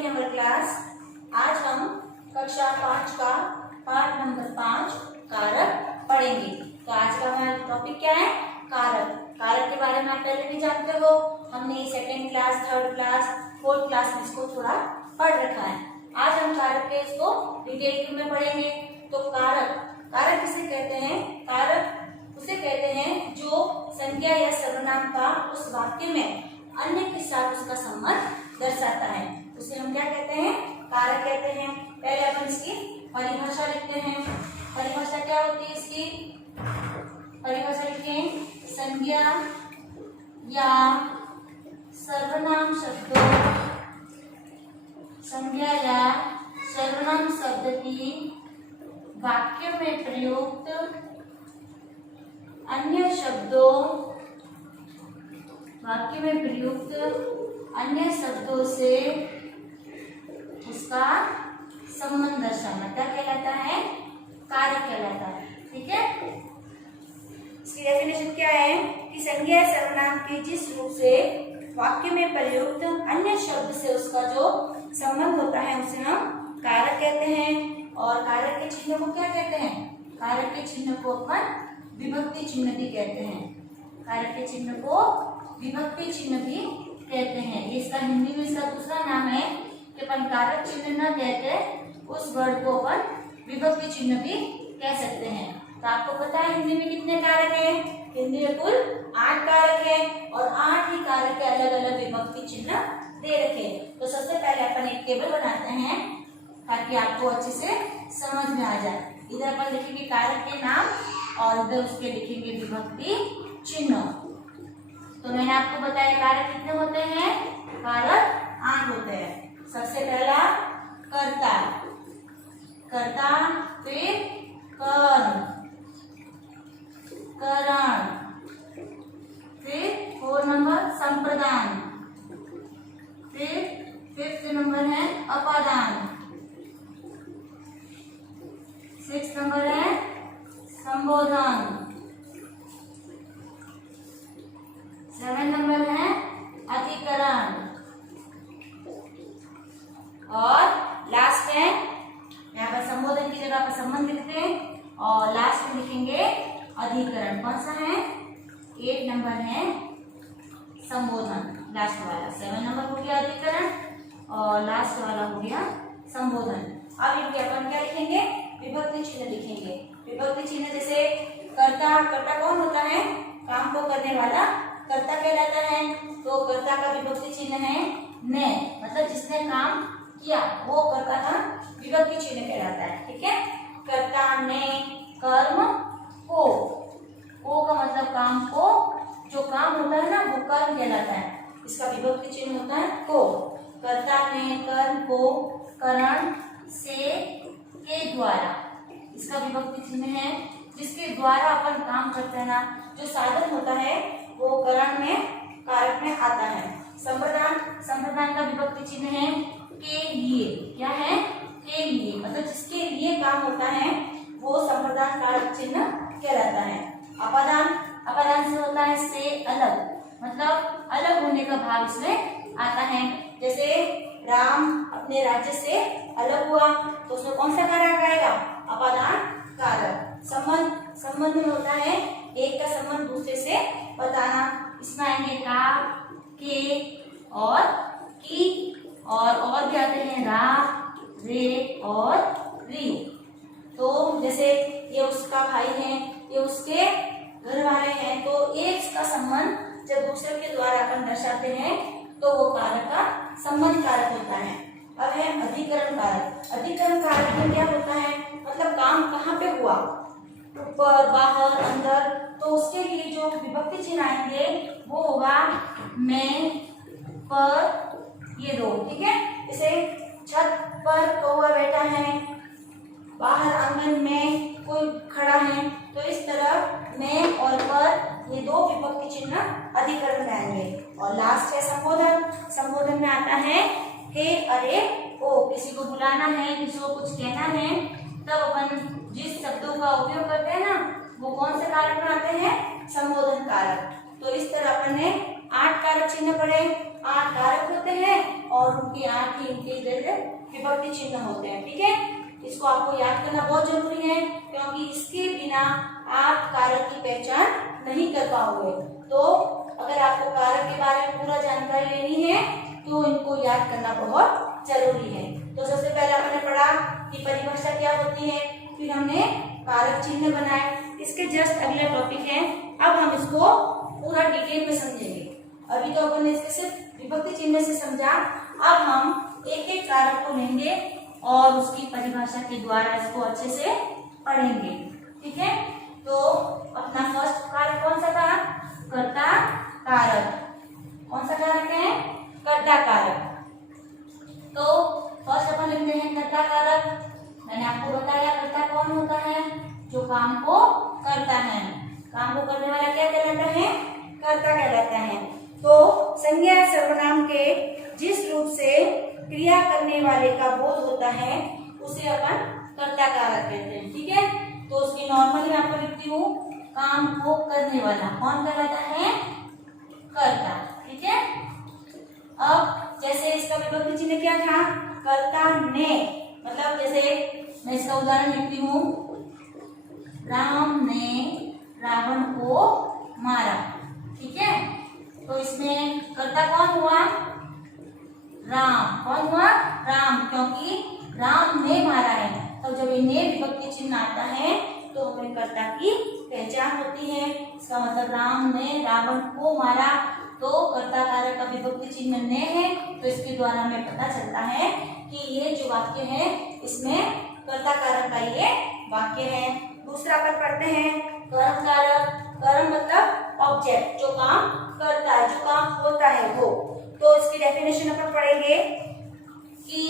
In our class. आज हम कक्षा 5 का पाठ नंबर 5 कारक पढ़ेंगे। तो आज का हमारा टॉपिक क्या है? कारक। कारक के बारे में आप पहले भी जानते हो, हमने second class, third class, fourth class में इसको थोड़ा पढ़ रखा है। आज हम कारक के इसको डिटेल में पढ़ेंगे। तो कारक, कारक किसे कहते हैं? कारक उसे कहते हैं जो संज्ञा या सर्वनाम का उस वाक्य में अन्य के साथ उसका संबंध दर्शाता है, उसे हम क्या कहते हैं? कारक कहते हैं। पहले अपन इसकी परिभाषा लिखते हैं। परिभाषा क्या होती है इसकी? परिभाषा लिखें, संज्ञा या सर्वनाम शब्दों, संज्ञा या सर्वनाम शब्द की वाक्य में प्रयुक्त अन्य शब्दों, वाक्य में प्रयुक्त अन्य शब्दों से उसका संबंध दर्शाना क्या कहलाता है? कारक कहलाता है। ठीक है, इसकी डेफिनेशन क्या है कि संज्ञा सर्वनाम के जिस रूप से वाक्य में प्रयुक्त अन्य शब्द से उसका जो संबंध होता है उसे हम कारक कहते हैं। और कारक के चिन्ह को क्या कहते हैं? कारक के चिन्ह को अपन विभक्ति चिन्ह भी कहते हैं। कारक के चिन्ह को विभक्ति चिन्ह भी कहते हैं। ये इसका हिंदी में इसका दूसरा नाम है कि अपन कारक चिन्ह न कहकर उस वर्ड को अपन विभक्ति चिन्ह भी कह सकते हैं। तो आपको पता है हिंदी में कितने कारक हैं? हिंदी में कुल 8 कारक हैं और 8 ही कारक के अलग अलग विभक्ति चिन्ह दे रखे। तो सबसे पहले अपन एक टेबल बनाते हैं ताकि आपको अच्छे से समझ में आ जाए। इधर अपन लिखेंगे कारक के नाम और इधर उसके लिखेंगे विभक्ति चिन्ह। तो मैंने आपको बताया कारक कितने होते हैं? कारक 8 होते हैं। सबसे पहला कर्ता, कर्ता, फिर कर्म, करण, फिर 4 नंबर संप्रदान, फिर 5th नंबर है अपादान, 6th नंबर है संबोधन, 7 नंबर है अधिकरण और लास्ट है, यहाँ पर संबोधन की जगह पर संबंध लिखते हैं और लास्ट में लिखेंगे अधिकरण। कौन सा है? 8 नंबर है संबोधन, लास्ट वाला। 7 नंबर हो गया अधिकरण और लास्ट वाला हो गया संबोधन। अब इनके अपन क्या लिखेंगे? विभक्ति चिन्ह लिखेंगे। विभक्ति चिन्ह जैसे कर्ता, कर्ता कौन होता है? काम को करने वाला कर्ता कहलाता है। तो कर्ता का विभक्ति चिन्ह है ने, मतलब जिसने काम किया वो कर्ता का विभक्ति चिन्ह कहलाता है। ठीक है, कर्ता ने कर्म को का मतलब काम को, जो काम होता है ना वो कर्म कहलाता है, इसका विभक्ति चिन्ह होता है को। कर्ता ने कर्म को करण से के द्वारा, इसका विभक्ति चिन्ह है जिसके द्वारा अपन काम करते हैं ना, जो साधन होता है वो करण में, कारक में आता है। संप्रदान, संप्रदान का विभक्ति चिन्ह है के लिए। क्या है? के लिए, मतलब जिसके लिए काम होता है वो संप्रदान कारक चिन्ह कहलाता है। अपादान, अपादान से होता है से अलग, मतलब अलग होने का भाव इसमें आता है। जैसे राम अपने राज्य से अलग हुआ तो उसमें कौन सा कारक आएगा? अपादान कारक। संबंध, संबंध में होता है एक का संबंध दूसरे से बताना। इसमें आएंगे का, के और की और भी आते हैं रा, रे और री। तो जैसे ये उसका भाई है, ये उसके घर वाले हैं, तो एक का संबंध जब दूसरे के द्वारा अपन दर्शाते हैं तो वो कारक का संबंध कारक होता है। अब है अधिकरण कारक। अधिकरण कारक में क्या होता है? मतलब काम कहाँ पे हुआ, ऊपर, बाहर, अंदर, तो उसके लिए जो विभक्ति चिन्ह आएंगे वो होगा में, पर, ये दो। ठीक है, जैसे छत पर कौवा बैठा है, बाहर आंगन में कोई खड़ा है, तो इस तरह में और पर, ये 2 विभक्ति चिन्ह अधिकरण में आएंगे। और लास्ट है संबोधन। संबोधन में आता है हे, अरे, ओ। किसी को बुलाना है, किसी को कुछ कहना है, तब अपन जिस शब्दों का उपयोग करते हैं ना वो कौन से कारक में आते हैं? संबोधन कारक। तो इस तरह अपन ने 8 कारक चिन्ह पढ़े। 8 कारक होते हैं और उनके 8 ही इंटीग्रेटेड विभक्ति चिन्ह होते हैं। ठीक है, इसको आपको याद करना बहुत जरूरी है, क्योंकि इसके बिना आप कारक की पहचान नहीं कर पाओगे। तो अगर आपको कारक के बारे में पूरा जानकारी लेनी है तो इनको याद करना बहुत जरूरी है। तो सबसे पहले हमने पढ़ा कि परिभाषा क्या होती है, फिर हमने कारक चिन्ह बनाए। इसके जस्ट अगला टॉपिक है, अब हम इसको पूरा डिटेल में समझेंगे। अभी तो अपन ने इसके सिर्फ विभक्ति चिन्ह से समझा, अब हम एक एक कारक को लेंगे और उसकी परिभाषा के द्वारा इसको अच्छे से पढ़ेंगे। ठीक है, तो अपना फर्स्ट कारक कौन सा था? कर्ता कारक। कौन सा कारक है? कर्ता कारक। तो फर्स्ट अपन लिखते हैं कर्ता कारक। मैंने आपको बताया कर्ता कौन होता है? जो काम को करता है। काम को करने वाला क्या कहलाता है? कर्ता कहलाता है। तो संज्ञा या सर्वनाम के जिस रूप से क्रिया करने वाले का बोध होता है उसे अपन कर्ता कारक कहते हैं। ठीक है, तो उसकी नॉर्मली मैं आपको लिखती हूँ, काम को करने वाला कौन कहलाता है? कर्ता। ठीक है, अब जैसे इसका विभक्ति चिन्ह क्या था? कर्ता ने, मतलब जैसे मैं इसका उदाहरण लिखती हूँ, राम ने रावण को मारा। ठीक है, तो इसमें कर्ता कौन हुआ? राम। कौन हुआ? राम, क्योंकि राम ने मारा है। तो जब ये ने विभक्ति चिन्ह आता है तो हमें कर्ता की पहचान होती है। इसका मतलब राम ने रावण को मारा, तो कर्ता कारक का विभक्ति चिन्ह ने है, तो इसके द्वारा हमें पता चलता है कि ये जो वाक्य है इसमें कर्ता कारक का ये वाक्य है। दूसरा अपन पढ़ते हैं कर्म कारक। कर्म मतलब ऑब्जेक्ट, जो काम करता है, जो काम होता है वो। तो इसकी डेफिनेशन अपन पढ़ेंगे कि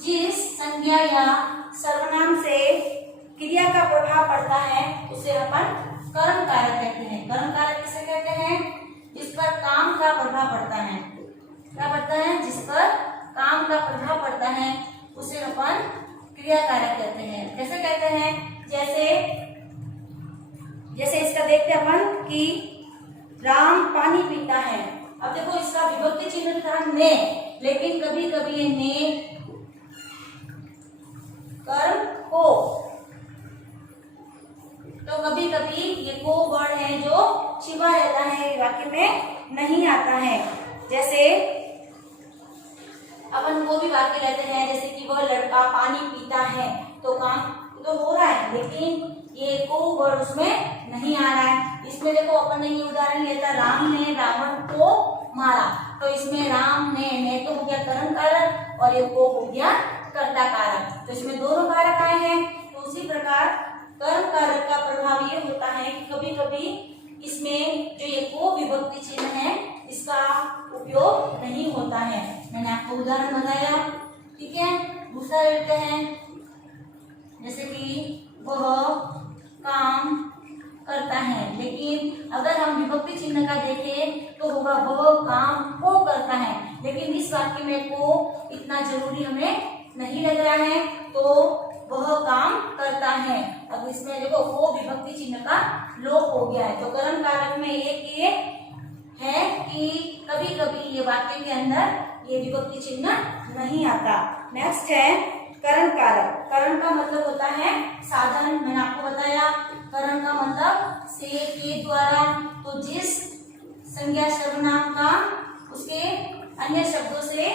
जिस संज्ञा या सर्वनाम से क्रिया का प्रभाव पड़ता है उसे अपन कर्म कारक कहते हैं। कर्म कारक किसे कहते हैं? जिस पर काम का प्रभाव पड़ता है। क्या पड़ता है? जिस पर काम का प्रभाव पड़ता है उसे अपन क्रिया कारक कहते हैं। कैसे कहते हैं? जैसे इसका देखते हैं अपन कि राम पानी पीता है। अब देखो इसका विभक्ति चिन्ह था ने, लेकिन कभी कभी ये ने कर्म को, तो कभी कभी ये को वर्ड है जो छिपा रहता है, वाक्य में नहीं आता है। जैसे अपन वो भी वाक्य लेते हैं, जैसे कि वह लड़का पानी पीता है, तो काम तो हो रहा है लेकिन ये को वर्ड उसमें नहीं आ रहा है। इसमें देखो अपन ने ये उदाहरण लिया था, राम ने रावण को मारा, तो इसमें राम ने तो हो गया कर्म कारक और ये को हो गया कर्ता कारक। तो इसमें दोनों कारक आए हैं। तो उसी प्रकार कर्म कारक का प्रभाव ये होता है कि कभी कभी इसमें जो ये को विभक्ति चिन्ह है इसका उपयोग नहीं होता है। मैंने आपको उदाहरण बताया। ठीक है, दूसरा लेते हैं, जैसे कि वह काम करता है, लेकिन अगर हम विभक्ति चिन्ह का देखें तो होगा वह काम को करता है, लेकिन इस वाक्य में को इतना जरूरी हमें नहीं लग रहा है, तो वह काम करता है। अब इसमें देखो को विभक्ति चिन्ह का लोप हो गया है। तो कर्म कारक में ये है कि कभी कभी ये वाक्य के अंदर ये विभक्ति चिन्ह नहीं आता। नेक्स्ट है कर्म कारक। कर्म का मतलब होता है साधन। मैंने आपको बताया कर्म का मतलब से, के द्वारा। तो जिस संज्ञा सर्वनाम का उसके अन्य शब्दों से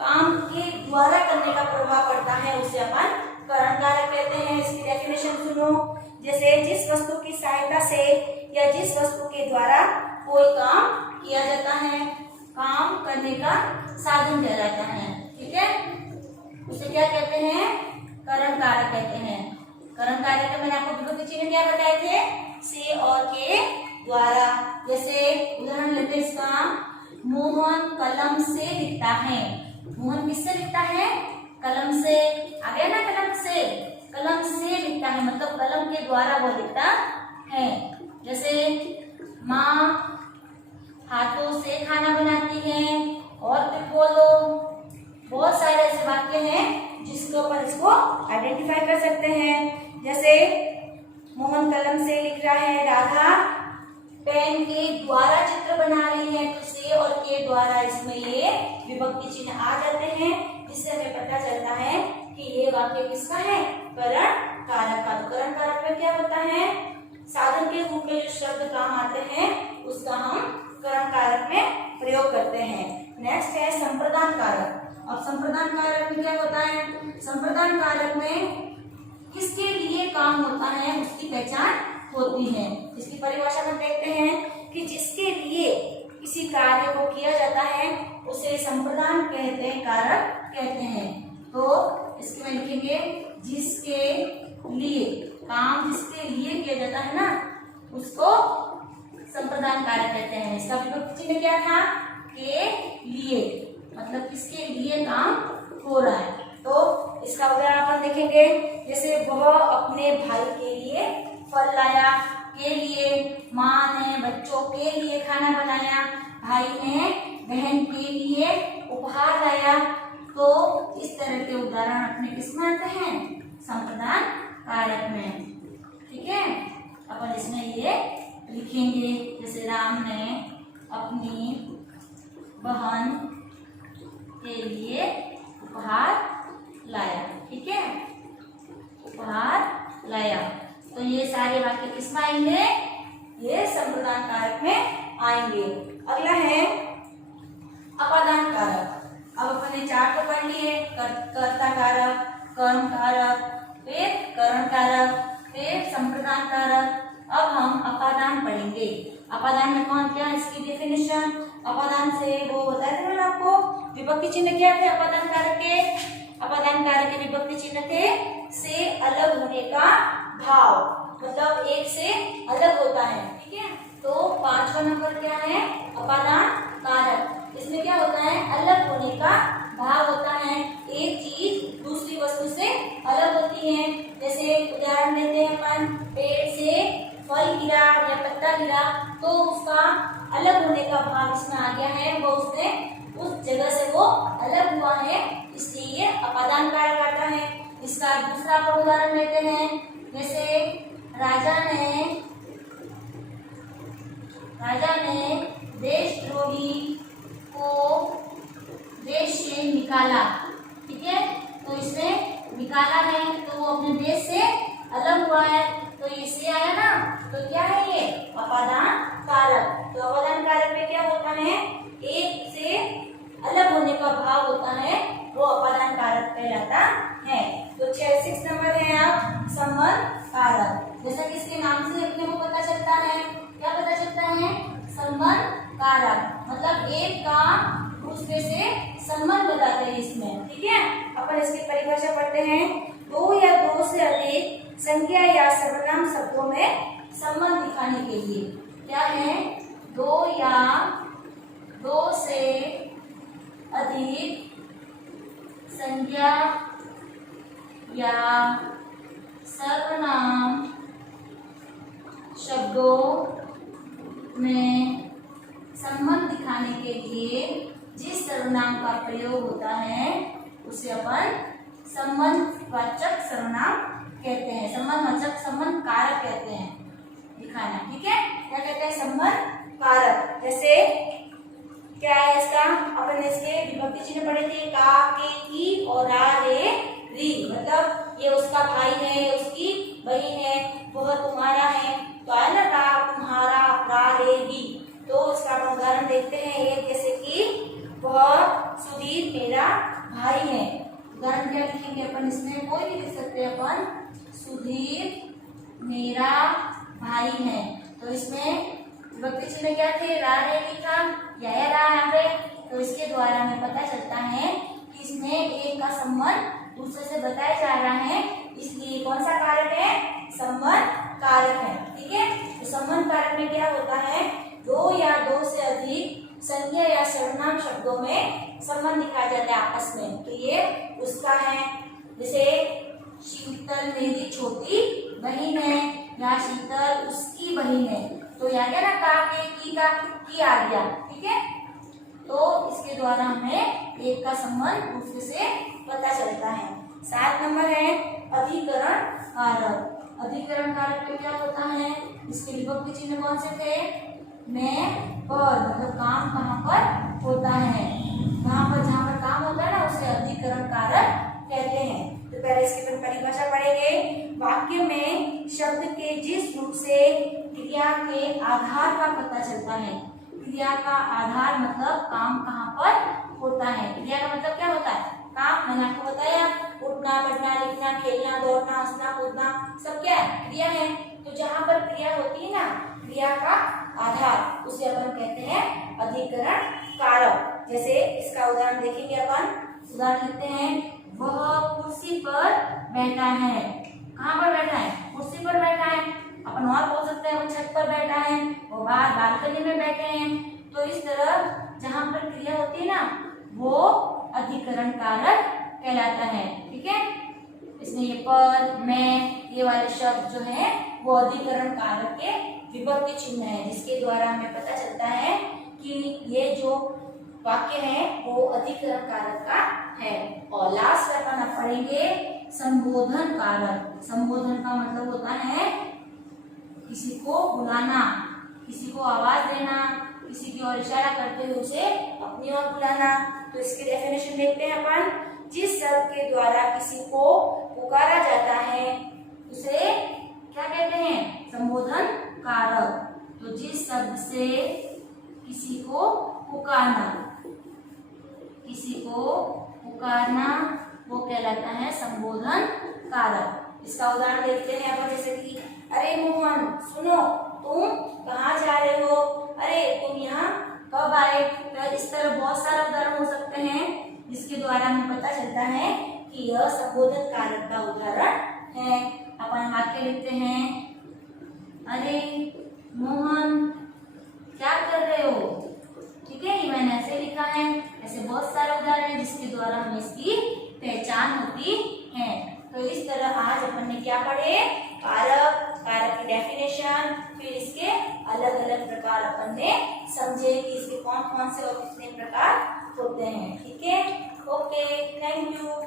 काम के द्वारा करने का प्रभाव पड़ता है उसे अपन कर्म कारक कहते हैं। इसकी डेफिनेशन सुनो, जैसे जिस वस्तु की सहायता से या जिस वस्तु के द्वारा कोई काम किया जाता है, काम करने का साधन कहलाता है। ठीक है, उसे क्या कहते हैं? कर्म कारक कहते हैं। कर्म कारक का मैंने आपको विभक्ति चिन्ह क्या बताए थे? से और के द्वारा। जैसे उदाहरण लेते हैं इसका, मोहन कलम से लिखता है। मोहन किससे लिखता है? कलम से। आ गया ना, कलम से। कलम से लिखता है मतलब कलम के द्वारा वो लिखता है। जैसे माँ हाथों से खाना बनाती है, और फिर बोलो, बहुत सारे ऐसे वाक्य हैं जिसके ऊपर इसको आइडेंटिफाई कर सकते हैं। जैसे मोहन कलम से लिख रहा है, राधा पेन के द्वारा चित्र बना रही है, तो से और के के द्वारा इसमें ये विभक्ति चिन्ह आ जाते हैं, जिससे हमें पता चलता है कि ये वाक्य किसका है, करण कारक का। तो करण कारक में क्या होता है, साधन के रूप में जो शब्द काम आते हैं उसका हम करण कारक में प्रयोग करते हैं। नेक्स्ट है संप्रदान कारक। अब संप्रदान कारक में क्या होता है, संप्रदान कारक में किसके लिए काम होता है उसकी पहचान होती है। इसकी परिभाषा में देखते हैं कि जिसके लिए किसी कार्य को किया जाता है उसे संप्रदान कहते हैं, कारक कहते हैं। तो इसके में लिखेंगे जिसके लिए, काम जिसके लिए किया जाता है ना उसको संप्रदान कारक कहते हैं। इसका विभक्ति चिन्ह क्या था, के लिए, मतलब किसके लिए काम हो रहा है। तो इसका उदाहरण अपन देखेंगे, जैसे वह अपने भाई के लिए फल लाया, के लिए माँ ने बच्चों के लिए खाना बनाया, भाई ने बहन के लिए उपहार लाया। तो इस तरह के उदाहरण अपने किसमें आते हैं, संप्रदान कारक में। ठीक है, अपन इसमें ये लिखेंगे, जैसे राम ने अपनी बहन के लिए उपहार लाया। ठीक है, उपहार लाया। तो ये सारे वाक्य किसमें आएंगे, ये संप्रदान कारक में आएंगे। अगला है अपादान कारक। अब अपने चार तो पढ़ लिए, कर्ता कारक, कर्म कारक, फिर करण कारक, फिर संप्रदान कारक। अब हम अपादान पढ़ेंगे। अपादान में कौन क्या है, इसकी डेफिनेशन। अपादान से वो बताया था मैंने आपको, विभक्ति चिन्ह क्या थे अपादान कारक के, अपादान कारक के विभक्ति चिन्ह थे से अलग होने का भाव, मतलब एक से अलग होता है। ठीक है, तो 5वां नंबर क्या है, अपादान कारक। इसमें क्या होता है, अलग होने का भाव होता है, एक चीज दूसरी वस्तु से अलग होती है। जैसे उदाहरण देते हैं अपन, पेड़ से फल गिरा या पत्ता गिरा तो उसका अलग होने का भाव इसमें आ गया है, वो उसने उस जगह से वो अलग हुआ है, इसलिए ये अपादान कारक आता है। इसका दूसरा अपन उदाहरण लेते हैं, जैसे राजा ने देशद्रोही को देश से निकाला। ठीक है, तो इसमें निकाला है तो वो अपने देश से अलग हुआ है, तो ये से आया ना, तो क्या है ये अपादान कारक। तो अपादान कारक में क्या होता है, एक से अलग होने का भाव होता है, वो अपादान कारक कहलाता है। तो 6 नंबर है आप संबंध कारक। जैसा कि इसके नाम से अपने को पता चलता है, क्या पता चलता है, संबंध कारक, मतलब एक का दूसरे से संबंध बताते हैं इसमें। ठीक है, अपन इसकी परिभाषा पढ़ते हैं, दो या दो से अधिक संख्या या सर्वनाम शब्दों में संबंध दिखाने के लिए। क्या है, दो या दो से अधिक संख्या या सर्वनाम शब्दों में संबंध दिखाने के लिए जिस सर्वनाम का प्रयोग होता है उसे अपन संबंधवाचक सर्वनाम कहते हैं, संबंधवाचक संबंध कारक कहते हैं दिखाना। ठीक है, क्या कहते हैं, संबंध कारक। जैसे क्या है इसका, अपन इसके विभक्ति चिन्ह पढ़े थे, का, के, की और रा, रे, री, मतलब ये उसका भाई है, ये उसकी बहन है, वह तुम्हारा है, तो आया ना रा, तुम्हारा, रा, रे, री। तो इसका हम उदाहरण देखते हैं, एक जैसे कि वह सुधीर मेरा भाई है। उदाहरण क्या लिखेंगे अपन इसमें, कोई भी लिख सकते हैं अपन, सुधीर मेरा भाई है। तो इसमें विभक्ति चिन्ह क्या थे, रा, रे, लिखा, या रा यहाँ पे। तो इसके द्वारा हमें पता चलता है कि इसमें एक का संबंध दूसरे से बताया जा रहा है, इसलिए कौन सा कारक है, संबंध कारक है। ठीक है, तो संबंध कारक में क्या होता है, दो या दो से अधिक संख्या या सर्वनाम शब्दों में संबंध दिखाया जाता है आपस में, तो ये उसका है। जैसे शीतल मेरी छोटी बहन है, या शीतल उसकी बहन है, तो यहाँ क्या ना, का, के, की आ गया। ठीक है, तो इसके द्वारा हमें एक का संबंध दूसरे से पता चलता है। 7 नंबर है अधिकरण कारक। अधिकरण कारक में क्या होता है, इसके विभक्ति चिन्ह कौन से थे, में, पर, मतलब काम कहाँ पर कारक कहते हैं। तो पहले इसकी अपन परिभाषा पढ़ेंगे। वाक्य में शब्द के जिस रूप से क्रिया के आधार का पता चलता है। क्रिया का आधार मतलब काम कहाँ पर होता है। क्रिया का मतलब क्या होता है? काम। मैंने आपको बताया, उठना, बैठना, लिखना, खेलना, दौड़ना, हंसना, कूदना, सब क्या है? क्रिया है। तो जहाँ पर क्रिया होती है ना, क्रिया का आधार, उसे अपन कहते हैं अधिकरण कारक। जैसे इसका उदाहरण देखेंगे अपन। उदाहरण लिखते हैं, वह कुर्सी पर बैठा है। कहाँ पर बैठा है? कुर्सी पर बैठा है। अपन और बोल सकते हैं, वो छत पर बैठा है, वो बाहर बालकनी में बैठे हैं। तो इस तरह जहाँ पर क्रिया होती है ना, वो अधिकरण कारक कहलाता है। ठीक है, इसमें ये पर, मैं, ये वाले शब्द जो है वो अधिकरण कारक के विभक्ति चिन्ह है, जिसके द्वारा हमें पता चलता है कि ये जो वाक्य है वो अधिकरण कारक का है। और लास्ट में अपन पढ़ेंगे संबोधन कारक। संबोधन का मतलब होता है किसी को बुलाना, किसी को आवाज देना, किसी की ओर इशारा करते हुए उसे अपनी ओर बुलाना। तो इसकी डेफिनेशन देखते हैं अपन। जिस शब्द के द्वारा किसी को पुकारा जाता है उसे क्या कहते हैं? संबोधन कारक। तो जिस शब्द से किसी को पुकारना, किसी को पुकारना, वो कहलाता है संबोधन कारक। इसका उदाहरण देखते हैं अपन। जैसे कि अरे मोहन सुनो, तुम कहाँ जा रहे हो? अरे तुम यहाँ कब आए? तो इस तरह बहुत सारे उदाहरण हो सकते हैं, जिसके द्वारा हमें पता चलता है कि यह संबोधन कारक का उदाहरण है। अपन वाक्य लिखते हैं, अरे मोहन क्या कर रहे हो? ठीक है, ये मैंने ऐसे लिखा है। ऐसे बहुत सारे उदाहरण हैं जिसके द्वारा हमें इसकी पहचान होती है। तो इस तरह आज अपन ने क्या पढ़े? कारक, कारक की डेफिनेशन, फिर इसके अलग अलग प्रकार अपन ने समझे कि इसके कौन कौन से और कितने प्रकार होते हैं। ठीक है, okay, thank you.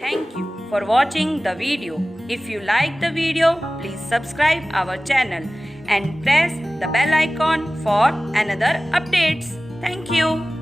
Thank you for watching the video. If you like the video, please subscribe our channel and press the bell icon for another updates. Thank you.